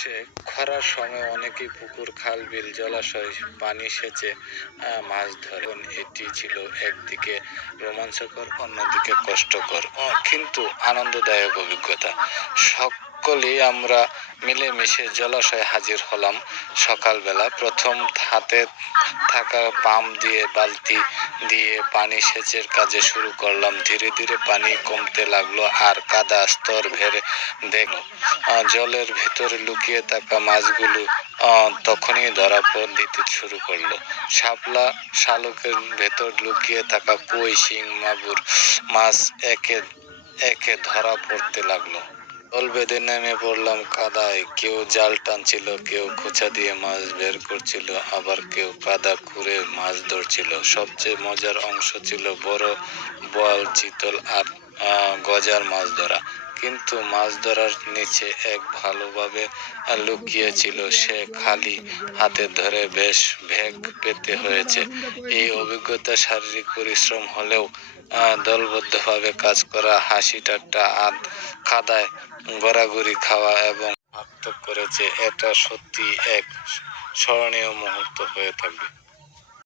সে খরার সময় অনেকেই পুকুর, খাল, বিল, জলাশয় পানি সেচে মাছ ধরে। এটি ছিল একদিকে রোমাঞ্চকর, অন্যদিকে কষ্টকর কিন্তু আনন্দদায়ক অভিজ্ঞতা। সকলেই আমরা মিলেমিশে জলাশয়ে হাজির হলাম সকালবেলা। প্রথম হাতে থাকা পাম্প দিয়ে বালতি দিয়ে পানি সেচের কাজে শুরু করলাম। ধীরে ধীরে পানি কমতে লাগলো আর কাদা স্তর ভেরে দেখলো জলের ভিতরে লুকিয়ে থাকা মাছগুলো তখনই ধরা দিতে শুরু করলো। শাপলা, শালুকের ভেতর লুকিয়ে থাকা কই, শিং, মাগুর মাছ একে একে ধরা পড়তে লাগলো। দল বেঁধে নেমে পড়লাম কাদায়। কেউ জাল টানছিল, কেউ খোঁচা দিয়ে মাছ বের করছিল, আবার কেউ কাদা খুঁড়ে মাছ ধরছিল। সবচেয়ে মজার অংশ ছিল বড় বোয়াল, চিতল আর গজার মাছ ধরা। কিন্তু মাছ ধরার নিচে এক ভালোভাবে লুকিয়ে ছিল, সে খালি হাতে ধরে বেশ বেগ পেতে হয়েছে। এই অভিজ্ঞতা শারীরিক পরিশ্রম হলেও দলবদ্ধভাবে কাজ করা, হাসি ঠাট্টা আর কাদায় গড়াগড়ি খাওয়া এবং সার্থক করেছে। এটা সত্যি এক স্মরণীয় মুহূর্ত হয়ে থাকবে।